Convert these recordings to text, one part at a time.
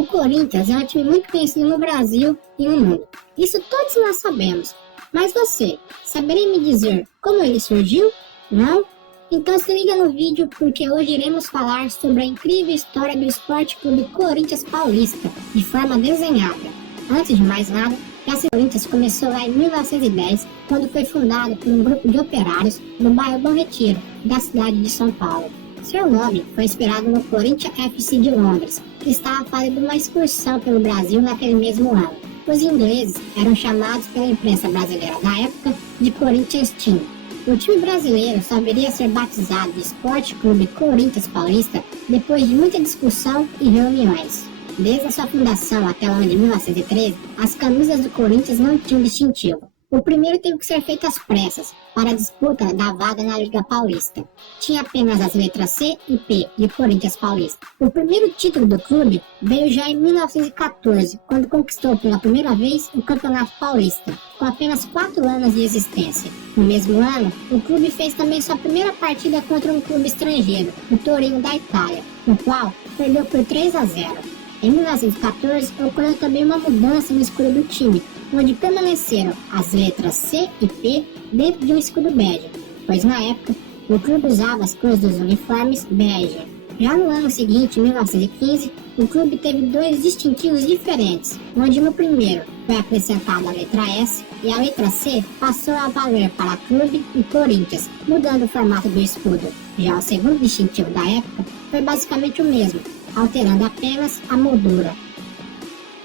O Corinthians é um time muito conhecido no Brasil e no mundo. Isso todos nós sabemos. Mas você, saberia me dizer como ele surgiu? Não? Então se liga no vídeo porque hoje iremos falar sobre a incrível história do Esporte Clube Corinthians Paulista, de forma desenhada. Antes de mais nada, essa Corinthians começou lá em 1910, quando foi fundado por um grupo de operários no bairro Bom Retiro, da cidade de São Paulo. Seu nome foi inspirado no Corinthians FC de Londres, que estava fazendo uma excursão pelo Brasil naquele mesmo ano. Os ingleses eram chamados pela imprensa brasileira da época de Corinthians Team. O time brasileiro só viria a ser batizado de Esporte Clube Corinthians Paulista depois de muita discussão e reuniões. Desde a sua fundação até o ano de 1913, as camisas do Corinthians não tinham distintivo. O primeiro teve que ser feito às pressas, para a disputa da vaga na Liga Paulista. Tinha apenas as letras C e P de Corinthians Paulista. O primeiro título do clube veio já em 1914, quando conquistou pela primeira vez o Campeonato Paulista, com apenas 4 anos de existência. No mesmo ano, o clube fez também sua primeira partida contra um clube estrangeiro, o Torino da Itália, no qual perdeu por 3-0. Em 1914, ocorreu também uma mudança no escudo do time, onde permaneceram as letras C e P dentro de um escudo bege, pois na época o clube usava as cores dos uniformes bege. Já no ano seguinte, 1915, o clube teve 2 distintivos diferentes, onde no primeiro foi acrescentada a letra S e a letra C passou a valer para Clube e Corinthians, mudando o formato do escudo. Já o segundo distintivo da época foi basicamente o mesmo, alterando apenas a moldura.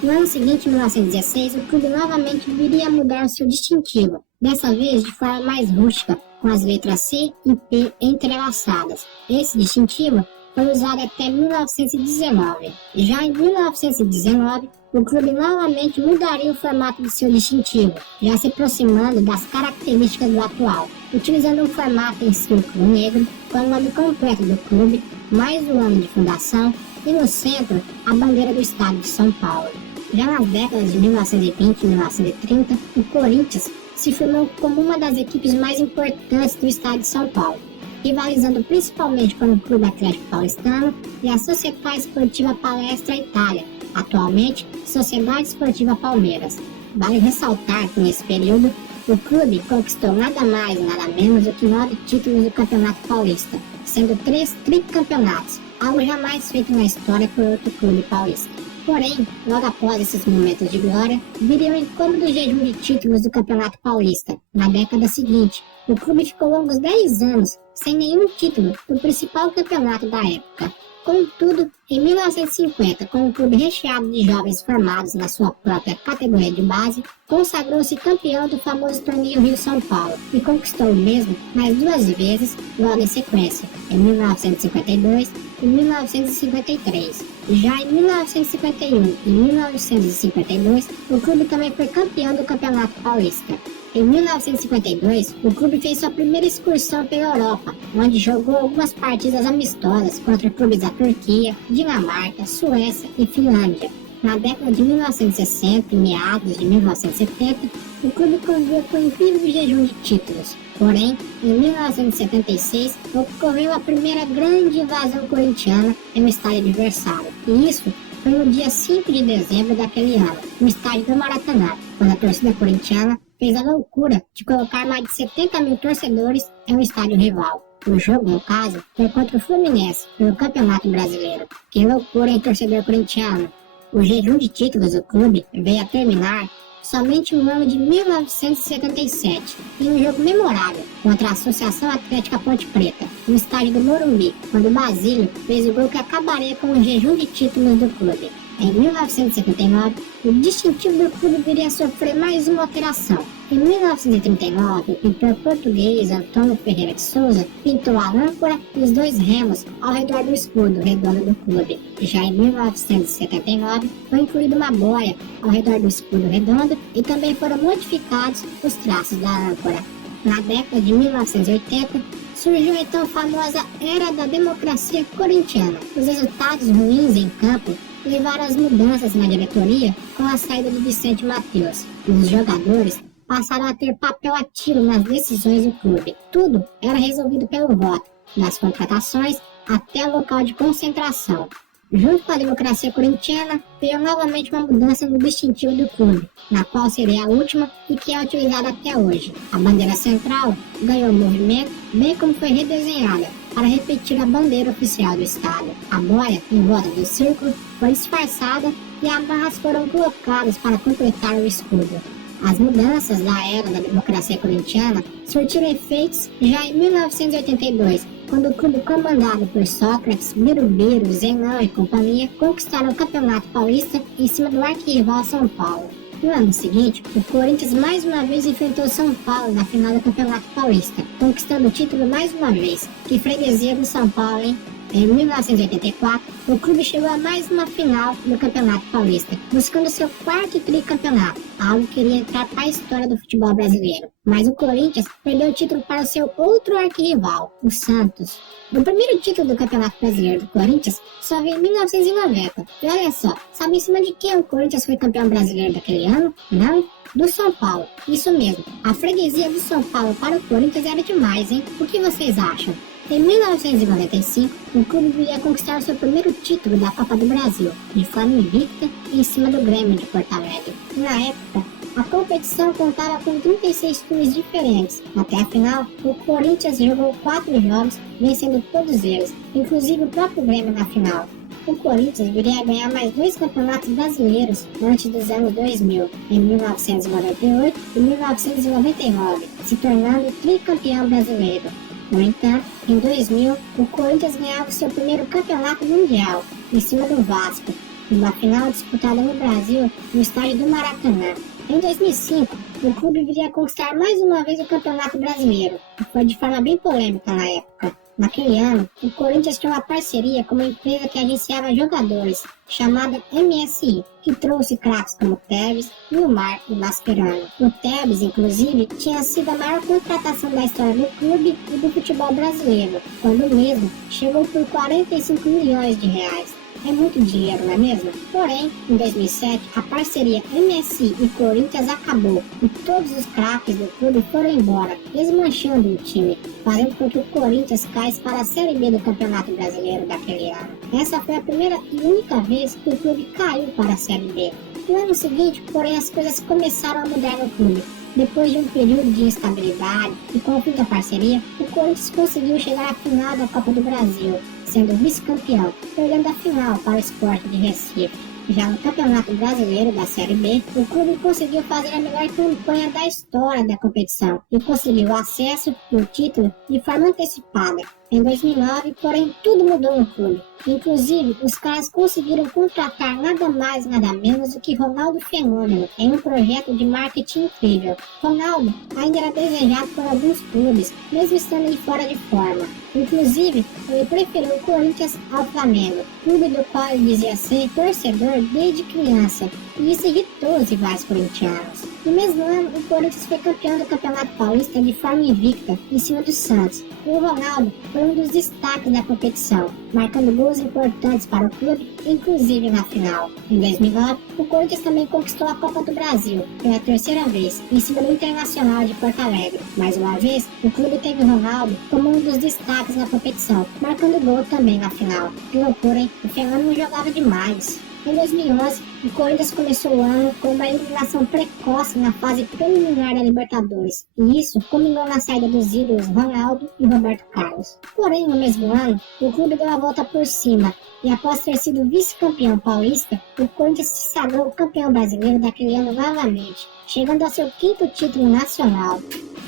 No ano seguinte, em 1916, o clube novamente viria a mudar seu distintivo, dessa vez de forma mais rústica, com as letras C e P entrelaçadas. Esse distintivo foi usado até 1919. Já em 1919, o clube novamente mudaria o formato de seu distintivo, já se aproximando das características do atual, utilizando um formato em círculo negro, com o nome completo do clube, mais o ano de fundação, e no centro, a bandeira do estado de São Paulo. Já nas décadas de 1920 e 1930, o Corinthians se firmou como uma das equipes mais importantes do estado de São Paulo, rivalizando principalmente com o Clube Atlético Paulistano e a Società Esportiva Palestra Itália, atualmente Sociedade Esportiva Palmeiras. Vale ressaltar que nesse período, o clube conquistou nada mais e nada menos do que 9 títulos do Campeonato Paulista, sendo 3 tricampeonatos, algo jamais feito na história por outro clube paulista. Porém, logo após esses momentos de glória, viria o incômodo jejum de títulos do Campeonato Paulista. Na década seguinte, o clube ficou longos 10 anos sem nenhum título do principal campeonato da época. Contudo, em 1950, com um clube recheado de jovens formados na sua própria categoria de base, consagrou-se campeão do famoso torneio Rio-São Paulo e conquistou o mesmo mais 2 vezes logo em sequência, em 1952 e 1953. Já em 1951 e 1952, o clube também foi campeão do Campeonato Paulista. Em 1952, o clube fez sua primeira excursão pela Europa, onde jogou algumas partidas amistosas contra clubes da Turquia, Dinamarca, Suécia e Finlândia. Na década de 1960 e meados de 1970, o clube conviveu com um incrível jejum de títulos. Porém, em 1976, ocorreu a primeira grande invasão corintiana em um estádio adversário. E isso foi no dia 5 de dezembro daquele ano, no estádio do Maracanã, quando a torcida corintiana fez a loucura de colocar mais de 70 mil torcedores em um estádio rival. O jogo, no caso, foi contra o Fluminense, pelo Campeonato Brasileiro. Que loucura, hein, torcedor corintiano? O jejum de títulos do clube veio a terminar somente no ano de 1977, em um jogo memorável contra a Associação Atlética Ponte Preta, no estádio do Morumbi, quando o Basílio fez o gol que acabaria com o jejum de títulos do clube. Em 1979, o distintivo do clube viria a sofrer mais uma alteração. Em 1939, o pintor português Antônio Ferreira de Souza pintou a âncora e os 2 remos ao redor do escudo redondo do clube. Já em 1979, foi incluída uma boia ao redor do escudo redondo e também foram modificados os traços da âncora. Na década de 1980, surgiu a então famosa Era da Democracia Corintiana. Os resultados ruins em campo levaram às mudanças na diretoria com a saída de Vicente Matheus. Os jogadores passaram a ter papel ativo nas decisões do clube. Tudo era resolvido pelo voto, das contratações até o local de concentração. Junto com a democracia corintiana, veio novamente uma mudança no distintivo do clube, na qual seria a última e que é utilizada até hoje. A bandeira central ganhou movimento, bem como foi redesenhada, para repetir a bandeira oficial do estado. A boia, em volta do círculo, foi disfarçada e amarras foram colocadas para completar o escudo. As mudanças da era da democracia corintiana surtiram efeitos já em 1982, quando o clube comandado por Sócrates, Birubiru, Zenão e companhia conquistaram o Campeonato Paulista em cima do arquirrival São Paulo. No ano seguinte, o Corinthians mais uma vez enfrentou São Paulo na final do Campeonato Paulista, conquistando o título mais uma vez. Que freguesia do São Paulo, hein? Em 1984, o clube chegou a mais uma final do Campeonato Paulista, buscando seu quarto tricampeonato, algo que iria entrar para a história do futebol brasileiro. Mas o Corinthians perdeu o título para o seu outro arquirrival, o Santos. O primeiro título do Campeonato Brasileiro do Corinthians só veio em 1990. E olha só, sabe em cima de quem o Corinthians foi campeão brasileiro daquele ano? Não? Do São Paulo. Isso mesmo, a freguesia do São Paulo para o Corinthians era demais, hein? O que vocês acham? Em 1995, o clube viria conquistar seu primeiro título da Copa do Brasil, de forma invicta em cima do Grêmio de Porto Alegre. Na época, a competição contava com 36 times diferentes. Até a final, o Corinthians jogou 4 jogos, vencendo todos eles, inclusive o próprio Grêmio na final. O Corinthians viria a ganhar mais 2 campeonatos brasileiros antes dos anos 2000, em 1998 e 1999, se tornando tricampeão brasileiro. No entanto, em 2000, o Corinthians ganhava seu primeiro campeonato mundial, em cima do Vasco, numa final disputada no Brasil, no estádio do Maracanã. Em 2005, o clube viria a conquistar mais uma vez o Campeonato Brasileiro, e foi de forma bem polêmica na época. Naquele ano, o Corinthians tinha uma parceria com uma empresa que agenciava jogadores, chamada MSI, que trouxe craques como Tevez, Nilmar e Mascherano. O Tevez, inclusive, tinha sido a maior contratação da história do clube e do futebol brasileiro, quando o mesmo chegou por 45 milhões de reais. É muito dinheiro, não é mesmo? Porém, em 2007, a parceria MSI e Corinthians acabou e todos os craques do clube foram embora, desmanchando o time, fazendo com que o Corinthians caísse para a Série B do Campeonato Brasileiro daquele ano. Essa foi a primeira e única vez que o clube caiu para a Série B. No ano seguinte, porém, as coisas começaram a mudar no clube. Depois de um período de instabilidade e com o fim da parceria, o Corinthians conseguiu chegar à final da Copa do Brasil, sendo vice-campeão, perdendo a final para o Sport de Recife. Já no Campeonato Brasileiro da Série B, o clube conseguiu fazer a melhor campanha da história da competição e conseguiu acesso e o título de forma antecipada. Em 2009, porém, tudo mudou no clube. Inclusive, os caras conseguiram contratar nada mais nada menos do que Ronaldo Fenômeno em um projeto de marketing incrível. Ronaldo ainda era desejado por alguns clubes, mesmo estando fora de forma. Inclusive, ele preferiu o Corinthians ao Flamengo, clube do qual ele dizia ser torcedor desde criança, e isso irritou os rivais corintianos. No mesmo ano, o Corinthians foi campeão do Campeonato Paulista de forma invicta, em cima do Santos. E o Ronaldo foi um dos destaques da competição, marcando gols importantes para o clube, inclusive na final. Em 2009, o Corinthians também conquistou a Copa do Brasil, pela terceira vez, em cima do Internacional de Porto Alegre. Mais uma vez, o clube teve o Ronaldo como um dos destaques na competição, marcando gol também na final. Que loucura, hein? O Fernando jogava demais. Em 2011, o Corinthians começou o ano com uma eliminação precoce na fase preliminar da Libertadores, e isso culminou na saída dos ídolos Ronaldo e Roberto Carlos. Porém, no mesmo ano, o clube deu a volta por cima, e após ter sido vice-campeão paulista, o Corinthians se sagrou campeão brasileiro daquele ano novamente, chegando ao seu 5º título nacional.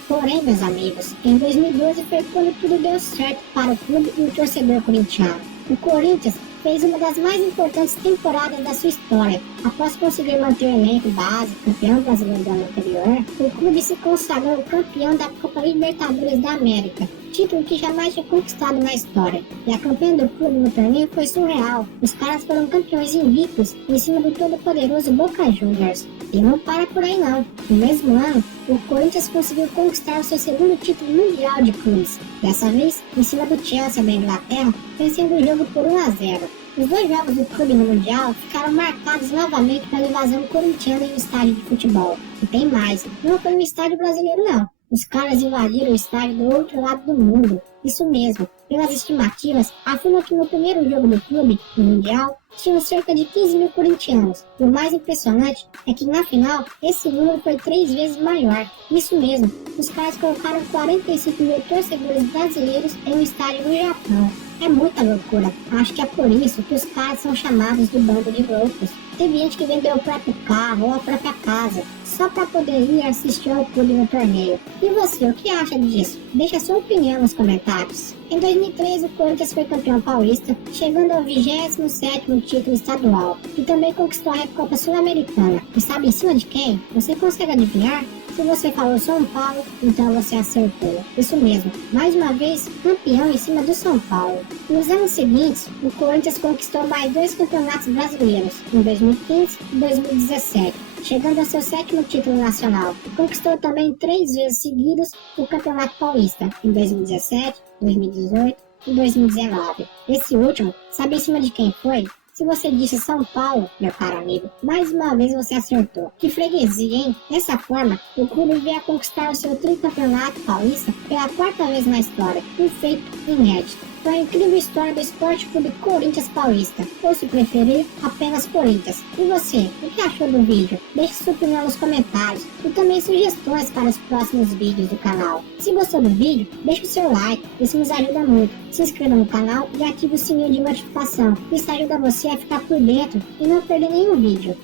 Porém, meus amigos, em 2012 foi quando tudo deu certo para o clube e o torcedor corintiano. O Corinthians fez uma das mais importantes temporadas da sua história. Após conseguir manter o elenco base, campeão brasileiro do ano anterior, o clube se consagrou campeão da Copa Libertadores da América, título que jamais tinha conquistado na história. E a campanha do clube no torneio foi surreal. Os caras foram campeões invictos em cima do todo-poderoso Boca Juniors. E não para por aí não. No mesmo ano, o Corinthians conseguiu conquistar o seu 2º título mundial de clubes. Dessa vez, em cima do Chelsea da Inglaterra, vencendo o jogo por 1-0. Os 2 jogos do clube no Mundial ficaram marcados novamente pela invasão corintiana em um estádio de futebol. E tem mais, não foi um estádio brasileiro não. Os caras invadiram o estádio do outro lado do mundo. Isso mesmo, pelas estimativas, afirma que no primeiro jogo do clube, no Mundial, tinham cerca de 15 mil corintianos. E o mais impressionante é que na final, esse número foi 3 vezes maior. Isso mesmo, os caras colocaram 45 mil torcedores brasileiros em um estádio no Japão. É muita loucura. Acho que é por isso que os caras são chamados de bando de loucos. Teve gente que vendeu o próprio carro ou a própria casa só para poder ir assistir ao clube no torneio. E você, o que acha disso? Deixa sua opinião nos comentários. Em 2013, o Corinthians foi campeão paulista, chegando ao 27º título estadual, e também conquistou a Recopa Sul-Americana. E sabe em cima de quem? Você consegue adivinhar? Se você falou São Paulo, então você acertou. Isso mesmo, mais uma vez, campeão em cima do São Paulo. Nos anos seguintes, o Corinthians conquistou mais 2 campeonatos brasileiros, em 2015 e 2017, chegando ao seu 7º título nacional. Conquistou também 3 vezes seguidas o Campeonato Paulista, em 2017, 2018 e 2019. Esse último, sabe em cima de quem foi? Se você disse São Paulo, meu caro amigo, mais uma vez você acertou. Que freguesia, hein? Dessa forma, o clube veio a conquistar o seu tricampeonato paulista pela 4ª vez na história, um feito inédito. Foi a incrível história do Esporte Clube Corinthians Paulista, ou se preferir, apenas Corinthians. E você, o que achou do vídeo? Deixe sua opinião nos comentários e também sugestões para os próximos vídeos do canal. Se gostou do vídeo, deixe o seu like, isso nos ajuda muito. Se inscreva no canal e ative o sininho de notificação, isso ajuda você a ficar por dentro e não perder nenhum vídeo.